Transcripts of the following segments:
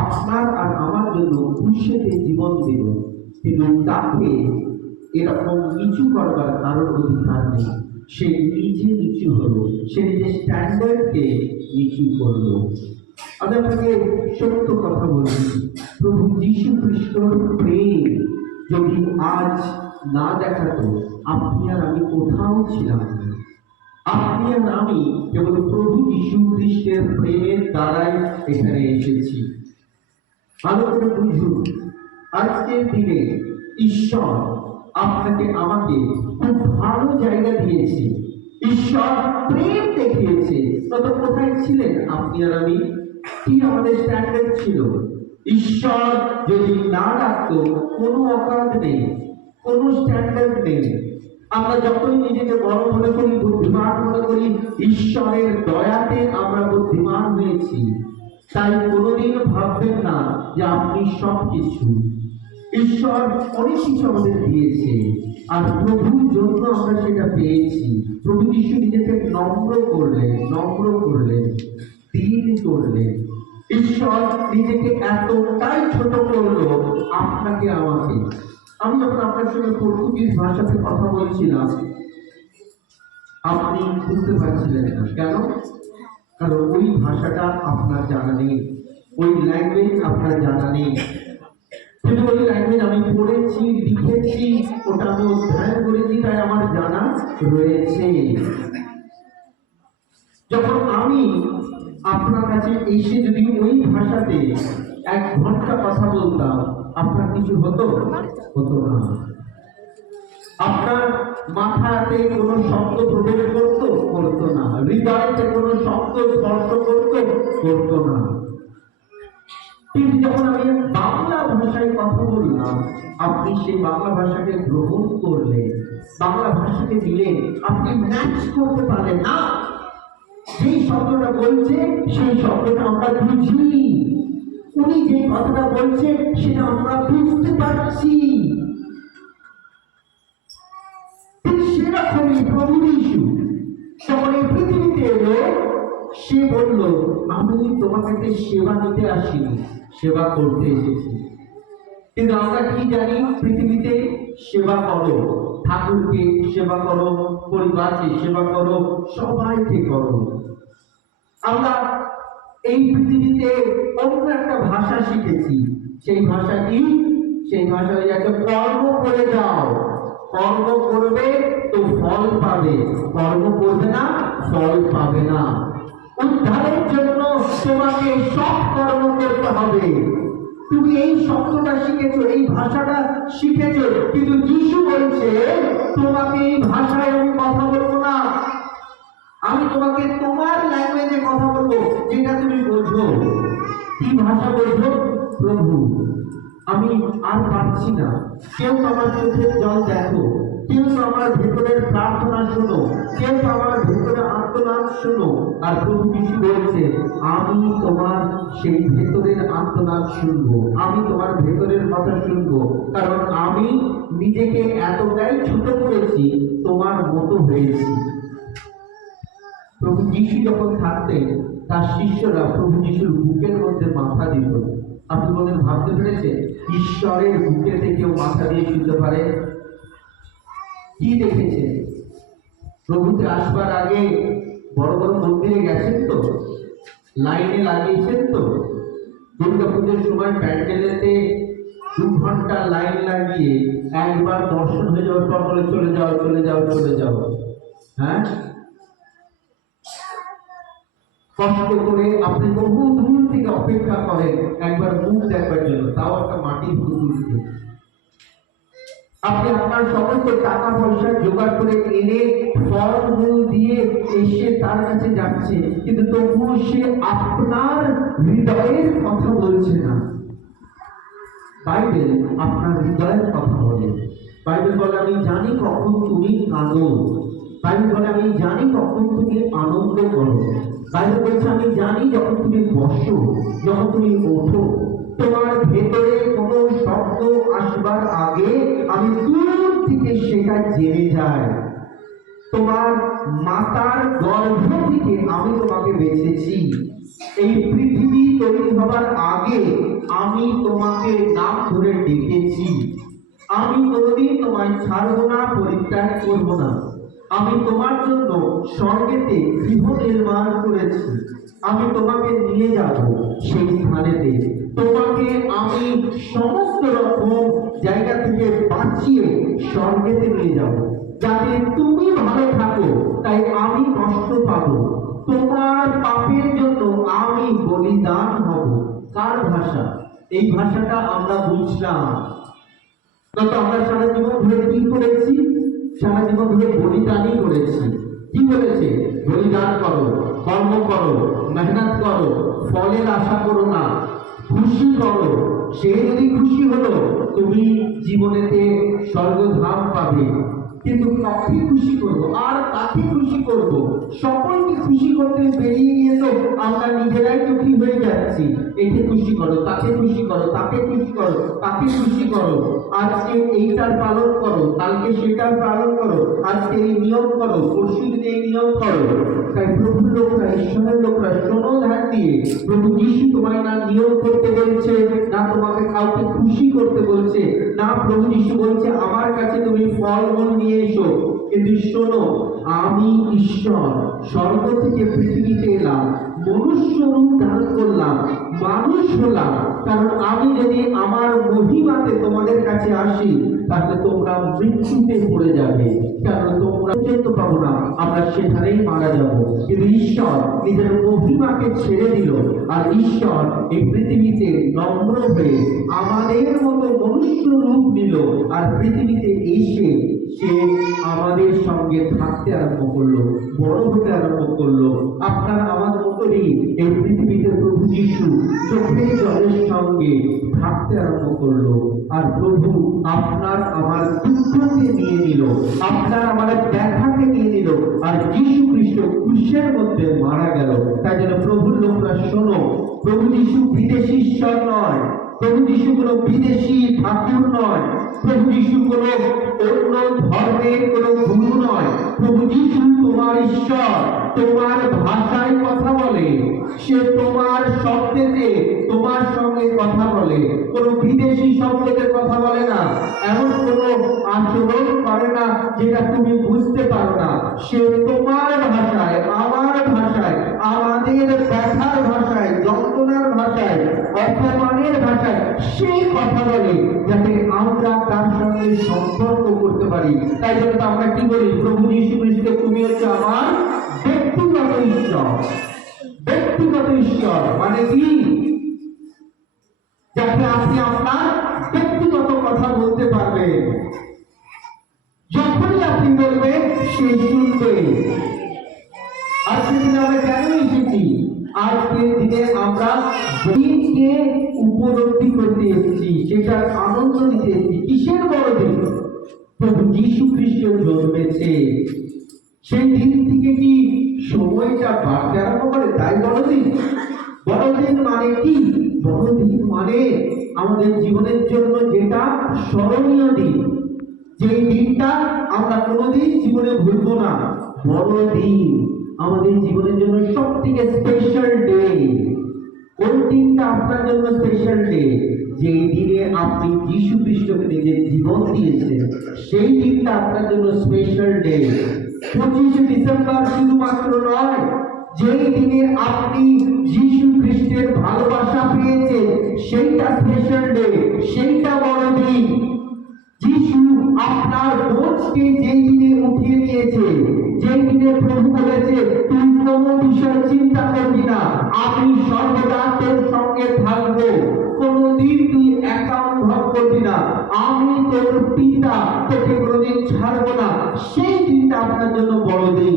আপনার আর আমার জন্য ক্রুশেতে জীবন দিল, কিন্তু তাকে এরকম নিচু করবার কারোর অধিকার নেই। সে নিজে নিচু হলো, সে নিজের স্ট্যান্ডার্ডকে নিচু করলো। আমি আপনাকে সত্য কথা বলছি, প্রভু যীশু খ্রিস্টর প্রেম যদি আজ না দেখাতো, আপনি আর আমি কোথাও ছিলাম না। আপনি আর আমি কেবল প্রভু যীশু খ্রিস্টের প্রেমের দ্বারাই এখানে এসেছি। ভালো করে বুঝুন, আজকের দিনে ঈশ্বর আপনাকে আমাকে খুব ভালো জায়গা দিয়েছে। ঈশ্বর প্রেম দেখিয়েছে। তত কোথায় ছিলেন আপনি আর আমি? কি আমাদের স্ট্যান্ডার্ড ছিল? ঈশ্বর যদি না ডাকতো, কোনো অকাজ নেই, কোনো স্ট্যান্ডার্ড নেই। আমরা যতই নিজেকে বড় মনে করি, বুদ্ধিমান মনে করি, ঈশ্বরের দয়াতে আমরা বুদ্ধিমান হয়েছি। তাই কোনোদিন ভাববেন না যে আপনি সবকিছু। ঈশ্বর অনেক কিছু আমাদের দিয়েছে, আর প্রভুর জন্য আমরা সেটা পেয়েছি। প্রভু যীশু নিজেকে নম্র করলেন, দিন করলেন। ঈশ্বর নিজেকে এতটাই ছোট করলো আপনাকে আমাকে। আমি যখন আপনার সঙ্গে পর্তুগিজ ভাষাতে কথা বলছিলাম, আপনি বুঝতে পারছিলেন না। কেন? কারণ ওই ভাষাটা আপনার জানা নেই, ওই ল্যাঙ্গুয়েজ আপনার জানা নেই। কিন্তু ওই ল্যাঙ্গুয়েজ আমি পড়েছি, লিখেছি, ওটা আমি অধ্যয়ন করেছি, তাই আমার জানা রয়েছে। যখন আমি আপনার কাছে এসে যদি ওই ভাষাতে 1 ঘন্টা কথা বলতাম, আপনার কিছু হতো না। আপনার মাথাতে কোনো শব্দ প্রবেশ করতো না, হৃদয়তে কোনো শব্দ স্পর্শ করতো না। কিন্তু যখন আমি বাংলা ভাষায় কথা বললাম, আপনি সেই বাংলা ভাষাকে গ্রহণ করলেন, বাংলা ভাষাকে দিলেন। আপনি ম্যাচ করতে পারেন না, যেই শব্দটা বলছে সেই শব্দটা আমরা বুঝি, উনি যে কথাটা বলছে সেটা আমরা বুঝতে পারছি। ঠিক সেরকমই প্রভু যীশু যখন এই পৃথিবীতে এলো, সে বলল, আমি তোমার কাছে সেবা নিতে আসিনি, সেবা করতে এসেছি। কিন্তু আমরা কি জানি? পৃথিবীতে সেবা করো, ঠাকুরকে সেবা করো, পরিবারকে সেবা করো, সবাইকে করো। আমরা এই পৃথিবীতে অন্য একটা ভাষা শিখেছি। সেই ভাষা কি? সেই ভাষা হয়ে যাচ্ছে কর্ম করে যাও। কর্ম করবে তো ফল পাবে, কর্ম করবে না ফল পাবে না। উদ্ধারের জন্য তোমাকে সব কর্ম করতে হবে। তুমি এই শব্দটা শিখেছো, এই ভাষাটা শিখেছো, কিন্তু যীশু বলছে তোমাকে এই ভাষায় আমি কথা বলবো না। আমি তোমাকে তোমার ল্যাঙ্গুয়েজে কথা বলবো, যেটা তুমি বোঝো। কি ভাষা বোঝো? প্রভু, আমি আর পারছি না, কেউ তো আমার চোখের জল দেখো, কেউ তো আমার ভেতরের প্রার্থনা শোনো, কেউ তো আমার ভেতরে আর্তনাদ শোনো। আর প্রভু যীশু বলছে, আমি তোমার সেই ভেতরের আর্তনাদ শুনবো, আমি তোমার ভেতরের কথা শুনবো, কারণ আমি নিজেকে এতটাই ছোট করেছি, তোমার মতো হয়েছি। প্রভু যীশু যখন থাকতেন, তার শিষ্যরা প্রভু যীশুর বুকের মধ্যে মাথা দিত। আপনি বলেন, ভাবতে পেরেছে ঈশ্বরের বুকেতে কেউ মাথা দিয়ে শুনতে পারে? কি দেখেছে? প্রভুতে আসবার আগে বড় বড় মন্দিরে গেছেন তো, লাইনে লাগিয়েছেন তো, দুর্গা পুজোর সময় প্যান্ডেলেতে 2 ঘন্টা লাইন লাগিয়ে একবার দর্শন হয়ে যাওয়ার পর বলে চলে যাও। হ্যাঁ, কষ্ট করে আপনি বহু দূর থেকে অপেক্ষা করেন একবার মুখ দেখবার জন্য, তাও একটা মাটির পুতুলকে। আপনি আপনার সমস্ত টাকা পয়সা জোগাড় করে এনে ফলমূল দিয়ে এসে তার কাছে যাচ্ছে, কিন্তু তবুও সে আপনার হৃদয়ের কথা বলছে না। বাইবেল আপনার হৃদয়ের কথা বলে। বাইবেল বলে, আমি জানি কখন তুমি কাঁদো। বাইবেল বলে, আমি জানি কখন তুমি আনন্দ করো। বাইবেল বলছে, আমি জানি যখন তুমি বসো, যখন তুমি ওঠো। তোমার ভেতরে কোনো শব্দ আসবার আগে আমি দূর থেকে সেটা জেনে যাই। তোমার মাতার গর্ভ থেকে আমি তোমাকে বেঁচেছি। এই পৃথিবী তৈরি হবার আগে আমি তোমাকে নাম ধরে ডেকেছি, আমি কোনোদিন তোমায় ছাড়বো না, পরিত্যাগ করবো না। আমি তোমার জন্য স্বর্গেতে গৃহ নির্মাণ করেছি, আমি তোমাকে নিয়ে যাব সেই স্থানেতে। তোমাকে আমি সমস্ত রকম জায়গা থেকে বাঁচিয়ে স্বর্গেতে নিয়ে যাব, যাতে তুমি ভালো থাকো। তাই আমি কষ্ট পাবো, তোমার পাপের জন্য আমি বলিদান হব। কার ভাষা? এই ভাষাটা আমরা বুঝলাম। তো আমরা সারা জীবন ধরে কি করেছি? সারা জীবন ধরে বলিদানই করেছি। কি বলেছে? বলিদান করো, কর্ম করো, মেহনত করো, ফলের আশা করো না, খুশি করো। সে যদি খুশি হলো, তুমি জীবনেতে স্বর্গধাম পাবে। কিন্তু কাকে খুশি করবো আর কাকে খুশি করব? সকলকে খুশি করতে বেরিয়ে গিয়ে তো আমরা নিজেরাই দুঃখী হয়ে যাচ্ছি। একে খুশি করো, তাকে খুশি করো, তাকে খুশি করো, তাকে খুশি করো। আজকে এইটার পালন করো, কালকে সেটার পালন করো, আজকে এই নিয়ম করো, পরশু দিন এই নিয়ম করো। তাই প্রভুর লোকরা, ঈশ্বরের লোকরা শোনো ধ্যান দিয়ে, প্রভু যিশু তোমায় না নিয়ম করতে বলছে, না তোমাকে কাউকে খুশি করতে বলছে, না প্রভু যিশু বলছে আমার কাছে তুমি ফলমূল নিয়ে এসো। কিন্তু শোনো, আমি ঈশ্বর, স্বর্গ থেকে পৃথিবীতে এলাম, মনুষ্য রূপ ধারণ করলাম, মানুষ হলাম। কারণ আমি যদি আমার মহিমাতে তোমাদের কাছে আসি, তাহলে তোমরা মৃত্যুতে পড়ে যাবে, কারণ তোমরা পর্যন্ত পাবো না, আমরা সেখানেই মারা যাব। কিন্তু ঈশ্বর নিজের মহিমাকে ছেড়ে দিল, আর ঈশ্বর এই পৃথিবীতে নম্র হয়ে আমাদের মতো মনুষ্য রূপ নিল, আর পৃথিবীতে এসে সে আমাদের সঙ্গে থাকতে আরম্ভ করলো, বড় হতে আরম্ভ করলো। আপনার আমার মতোই এই পৃথিবীতে প্রভু যিশু চোখের জলের সঙ্গে থাকতে আরম্ভ করলো। আর প্রভু আপনার আমার দুঃখকে নিয়ে নিল, আপনার আমার ব্যথাকে নিয়ে নিল, আর যিশু খ্রিস্ট ক্রুশের মধ্যে মারা গেল। তাই জন্য প্রভুর লোকরা শোনো, প্রভু যিশু বিদেশি ঈশ্বর নয়, প্রভু যিশু কোনো বিদেশি ঠাকুর নয়, প্রভু যিশু কোনো অন্য ধর্মের কোনো গুরু নয়। প্রভু যিশু তোমার ঈশ্বর, তোমার ভাষায় কথা বলে, সে তোমার শব্দেতে তোমার সঙ্গে কথা বলে, কোনো বিদেশি শব্দতে কথা বলে না, এমন কোনো আচরণ করে না যেটা তুমি বুঝতে পারো না। সে তোমার ভাষায়, আমার ভাষায়, আমাদের ব্যথার ভাষায়, যন্ত্রণার ভাষায়, অপমানের ভাষায় সেই কথা বলে, যাতে আমরা তার সঙ্গে সম্পর্ক করতে পারি। তাই জন্য আমরা কি বলি? প্রভু যীশু খ্রিস্ট, তুমি হচ্ছে আমার ব্যক্তিগত ঈশ্বর। ব্যক্তিগত ঈশ্বর মানে কি? যাতে আপনি আপনার ব্যক্তিগত কথা বলতে পারবেন, যখনই আপনি বলবেন সে শুনবে। আজকের দিনে আমরা কেন এসেছি? আজকের দিনে আমরা দিনকে উপলব্ধি করতে এসেছি, সেটার আনন্দ নিতে এসেছি। কিসের বড়দিন? প্রভু যীশু খ্রিস্ট জন্মেছে। সেই দিন থেকে কি সময়টা বাড়তে আরম্ভ করে, তাই বড়দিন। বড়দিন মানে কি? বড়দিন মানে আমাদের জীবনের জন্য যেটা স্মরণীয় দিন, যে দিনটা আমরা কোনোদিন জীবনে ভুলবো না। বড়দিন আমাদের জীবনের জন্য সব থেকে স্পেশাল ডে। কোন দিনটা আপনার জন্য স্পেশাল ডে? যে দিনে আপনি যীশু খ্রিস্টকে নিজের জীবন দিয়েছেন, সেই দিনটা আপনার জন্য স্পেশাল ডে। 25শে ডিসেম্বর শুধুমাত্র নয়, যেই দিনে আপনি যীশু খ্রিস্টের ভালোবাসা পেয়েছেন, সেইটা স্পেশাল ডে, সেইটা বড় দিন। যিশু আপনার বোঝকে যেই দিনে উঠিয়ে দিয়েছে, যেই দিনে প্রভু বলেছে তুই কোনো বিষয় চিন্তা করবি না, আমি সর্বদা তোর সঙ্গে থাকবো, কোনোদিন তুই একা অনুভব করবি না, আমি তোর পিতা, তোকে কোনোদিন ছাড়বো না, সেই দিনটা আপনার জন্য বড় দিন।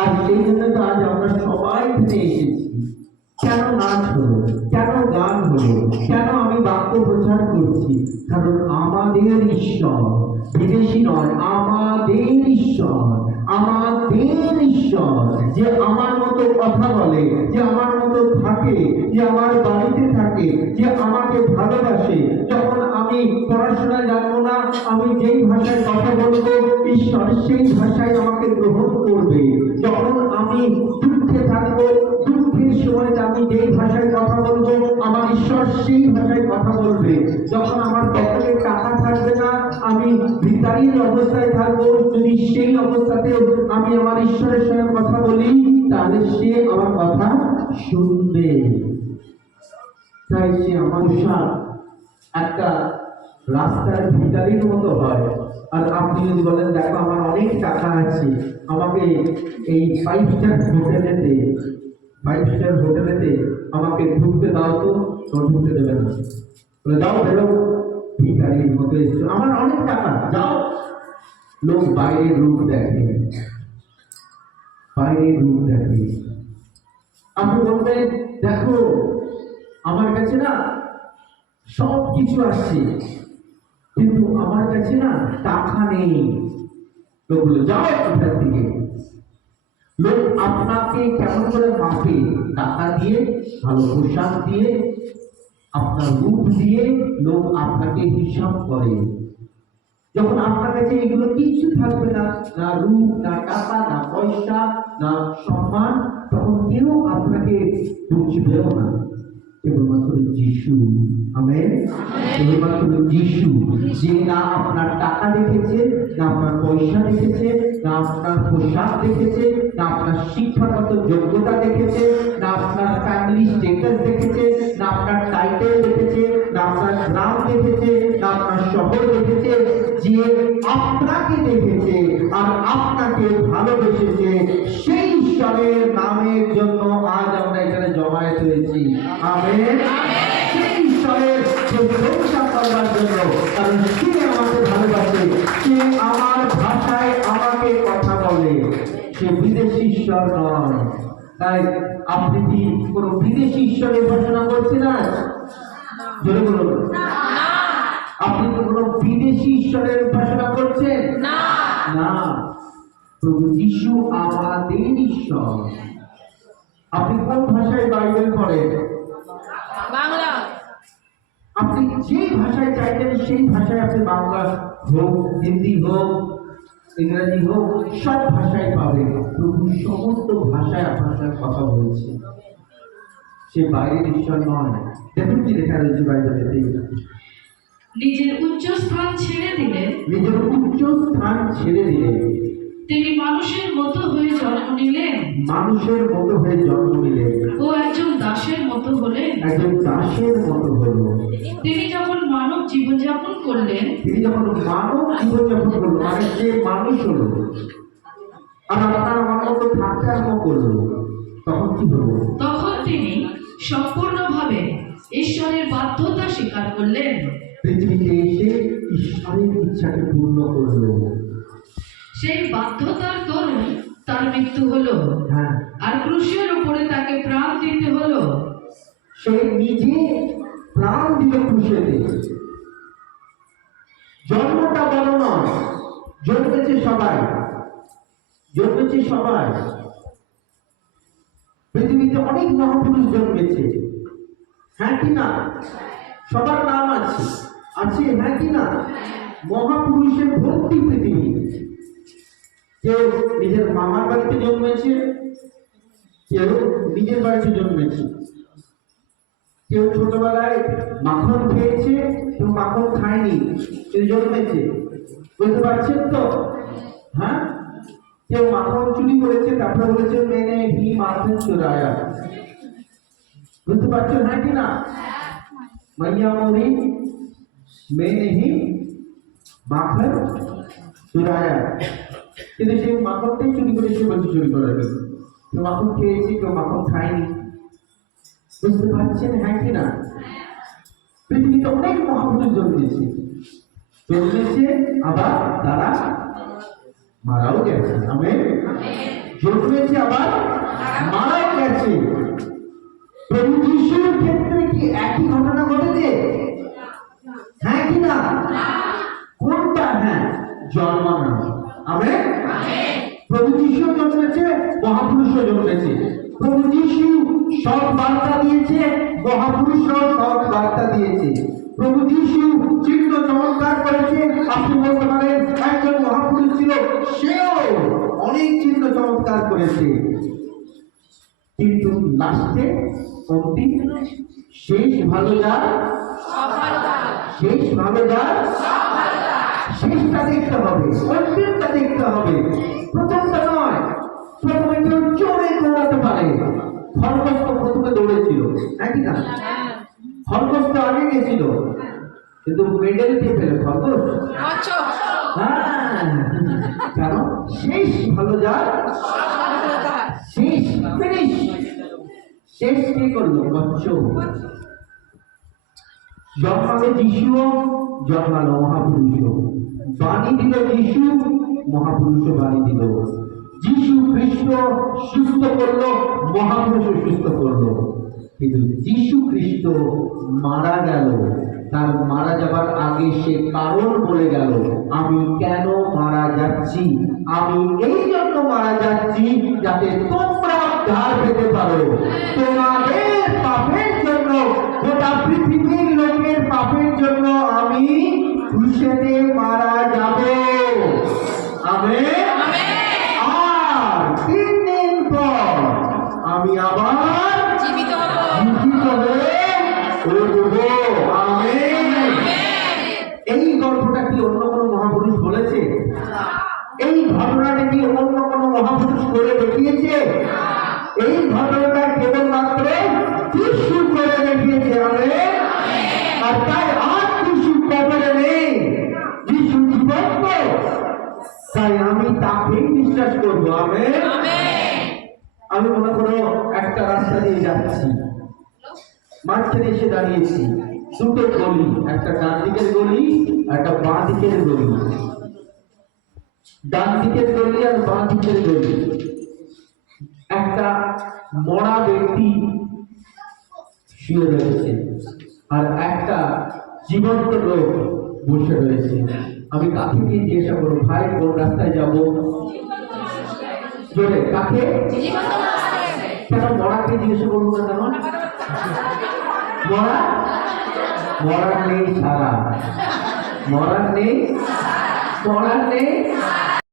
আর সেই জন্য তো আজ আমরা সবাই এখানে এসেছি। কেন নাচ হলো, কেন গান হলো, কেন আমি বাক্য প্রচার করছি? কারণ আমাদের ঈশ্বর বিদেশি নয়, আমাদের ঈশ্বর, আমাদের ঈশ্বর, যে আমার মতো কথা বলে, যে আমার মতো থাকে, যে আমার বাড়িতে থাকে, যে আমাকে ভালোবাসে। যখন আমি পড়াশোনা জানবো না, আমি যেই ভাষায় কথা বলবো, ঈশ্বর সেই ভাষায় আমাকে গ্রহণ করবে। যখন আমি দুঃখে থাকবো, দুঃখের সময় আমি যেই ভাষায় কথা বলবো, আমার ঈশ্বর ঈশ্বর সেই ভাষায় কথা বলবে। যখন আমার পকেটে টাকা থাকবে না, আমি ভিখারির অবস্থায় থাকবো, যদি সেই অবস্থাতে আমি আমার ঈশ্বরের সঙ্গে কথা বলি, তাহলে সে আমার কথা শুনবে। তাই সে আমার পোশাক একটা রাস্তার ভিখারির মতো হয়। আর আপনি যদি বলেন, দেখো আমার অনেক টাকা আছে, আমাকে এই 5 স্টার হোটেলেতে আমাকে ঢুকতে দাও, তো ঢুকতে দেবে না, বলে যাও বেরো, ভিখারির মতো এসছো, আমার অনেক টাকা, যাও। লোক বাইরের রূপ দেখে, বাইরের রূপ দেখে। আপনি বলবেন, দেখো আমার কাছে না সব কিছু আসছে, কিন্তু আমার কাছে না টাকা নেই। লোক বলে, যাও এখান থেকে। লোক আপনাকে কেমন করে মাপে? টাকা দিয়ে, ভালো পোশাক দিয়ে, আপনার রূপ দিয়ে লোক আপনাকে হিসাব করে। যখন আপনার কাছে এগুলো কিছু থাকবে না, না রূপ, না টাকা, না পয়সা, না সম্মান, তখন কেউ আপনাকে বুঝবেও না। কেবলমাত্র যিশু, আমেন, কেবলমাত্র যিশু, যে না আপনার টাকা দেখেছে, না আপনার পয়সা দেখেছে, না আপনার পোশাক দেখেছে, না আপনার শিক্ষাগত যোগ্যতা দেখেছে, না আপনার ফ্যামিলি স্টেটাস দেখেছে, না আপনার টাইটেল দেখেছে, না আপনার গ্রাম দেখেছে, না আপনার শহর দেখেছে, যে আপনাকে দেখেছে আর আপনাকে ভালোবেসেছে, সেই ঈশ্বরের নামের জন্য আজ আমরা এখানে জমায়েত হয়েছি। আমেন। সেই ঈশ্বরের প্রশংসা করবার জন্য, কারণ সে আমাকে ভালোবাসে, সে আমার ভাষায় আমাকে কথা বলে, সে বিদেশি ঈশ্বর নয়। তাই আপনি কি কোনো বিদেশি ঈশ্বরের উপাসনা করছেন? না, জোরে বলুন। আপনি তো কোনো বিদেশি ঈশ্বরের উপাসনা করছেন না। না, প্রভু যিশু আমাদের ঈশ্বর। আপনি কোন ভাষায় বাইবেল পড়েন? বাংলা। আপনি যে ভাষায় চাইবেন সেই ভাষায়, আপনি বাংলা হোক, হিন্দি হোক, ইংরেজি হোক, সব ভাষায় পাবেন। প্রভু সমস্ত ভাষায় আপনার সাথে কথা বলছে, সে বাইরের ঈশ্বর নয়। দেখুন কি লেখা রয়েছে বাইবেলেতে, নিজের উচ্চ স্থান ছেড়ে দিলেন, নিজের উচ্চ স্থান ছেড়ে দিলেন, তিনি মানুষের মতো হয়ে জন্ম নিলেন, মানুষের মতো হয়ে জন্ম নিলেন, ও একজন দাসের মতো হলেন। একজন দাসের মতো হলো। তিনি যখন মানব জীবনযাপন করলেন, তিনি যখন মানব জীবনযাপন করলো, মানে সে মানুষ হলো, আর আপনার আমার মতো থাকতে আরম্ভ করলো, তখন কি হলো? তখন তিনি সম্পূর্ণভাবে ঈশ্বরের বাধ্যতা স্বীকার করলেন, পৃথিবীতে এসে ঈশ্বরের ইচ্ছাকে পূর্ণ করলো। সেই বাধ্যতার দরুন তার মৃত্যু হলো, হ্যাঁ, আর ক্রুশের উপরে তাকে প্রাণ দিতে হলো। সে নিজে প্রাণ দিল ক্রুশেতে। জন্মটা বড় নয়, জন্মেছে সবাই, জন্মেছে সবাই। পৃথিবীতে অনেক মহাপুরুষ জন্মেছে, হ্যাঁ কি না? সবার নাম আছে, আছে, হ্যাঁ কি না? মহাপুরুষের ভর্তি পৃথিবী। কেউ নিজের মামার বাড়িতে জন্মেছে, কেউ নিজের বাড়িতে জন্মেছে, কেউ ছোটবেলায় মাখন খেয়েছে, কেউ মাখন খায়নি, কেউ জন্মেছে। বুঝতে পারছেন তো? হ্যাঁ, কেউ মাখন চুরি করেছে, তারপরে বলেছে মেনে হি মাখন চোরায়া। বুঝতে পারছেন, হ্যাঁ কি না? মাইয়া মরি মেনে হি মাখন চোরায়া, কিন্তু সেই মাখনটাই চুরি করেছে, বলছে চুরি করার জন্য। কেউ মাখন খেয়েছে, কেউ মাখন খায়নি। বুঝতে পারছেন, হ্যাঁ কি না? পৃথিবীতে অনেক মহাপুরুষ জন্মেছে, আবার তারা মারাও গেছে। আমেন। জন্মেছে আবার মারাও গেছে। প্রভু যিশুর ক্ষেত্রে কি একই ঘটনা ঘটেছে? হ্যাঁ কি না? কোনটা? হ্যাঁ, জন্মানো। আমেন। প্রভু যিশু জন্মেছে, মহাপুরুষও জন্মেছে। প্রভু যিশু সৎ বার্তা দিয়েছে, মহাপুরুষরাও সৎ বার্তা দিয়েছে। প্রভু যিশু চিহ্ন চমৎকার করেছে। আপনি বলতে পারেন একজন মহাপুরুষ ছিল, সেও অনেক চিহ্ন চমৎকার করেছে, কিন্তু লাস্টে অন্তিম শেষ ভালো যার, শেষ ভালো যার, শেষটা দেখতে হবে, অন্তিমটা দেখতে হবে, প্রথমটা নয়। প্রথমে কেউ চড়ে দৌড়াতে পারে, খরগোশ তো প্রথমে দৌড়েছিল, নাকি না? খরগোশ তো আগে গেছিল, কিন্তু মেডেল কে পেল? খরগোশ। হ্যাঁ, কারণ শেষ ভালো যার, শেষ ফিনিশ। শেষ কে করলো? কচ্ছপ। জন্মালো যিশু, জন্মালো মহাপুরুষ, বাণী দিল যিশু, মহাপুরুষ বাণী দিল। যিশু খ্রিস্ট সুস্থ করলো, মহাপুরুষ সুস্থ করলো। কিন্তু যিশু খ্রিস্ট মারা গেল, তার মারা যাবার আগে সে কারণ বলে গেল, আমি কেন মারা যাচ্ছি? আমি এই জন্য মারা যাচ্ছি যাতে তোমরা উদ্ধার পেতে পারো। তোমাদের পাপের জন্য, গোটা পৃথিবীর লোকের পাপের জন্য আমি ক্রুশেতে মারা যাব। আমেন। আর 3 দিন পর আমি আবার জীবিত হয়ে উঠবো। আমেন। এই গল্পটা কি অন্য কোনো মহাপুরুষ বলেছে? এই ঘটনাটা কি অন্য কোনো মহাপুরুষ করে দেখিয়েছে? এই ঘটনাটা কেবলমাত্র যিশু করে দেখিয়েছে। আমেন। আর তাই আর যিশু কবরে নেই, যিশু জীবন্ত, তাই আমি তাকেই বিশ্বাস করবো। আমেন। আমি মনে করো একটা রাস্তা দিয়ে যাচ্ছি, মাঝখানে এসে দাঁড়িয়েছি, দুটো গলি, একটা ডান দিকের গলি, একটা বাঁ দিকের গলি। ডান দিকের গলি আর বাঁ দিকের গলি। একটা মরা ব্যক্তি শুয়ে রয়েছে, আর একটা জীবন্ত লোক বসে রয়েছে। আমি কাকে গিয়ে জিজ্ঞাসা করবো, ভাই কোন রাস্তায় যাবো? জোরে, কাকে? কেন মরাকে জিজ্ঞাসা করবো না? কেন মরা? মরার নেই সারা, মরার নেই, মরার নেই।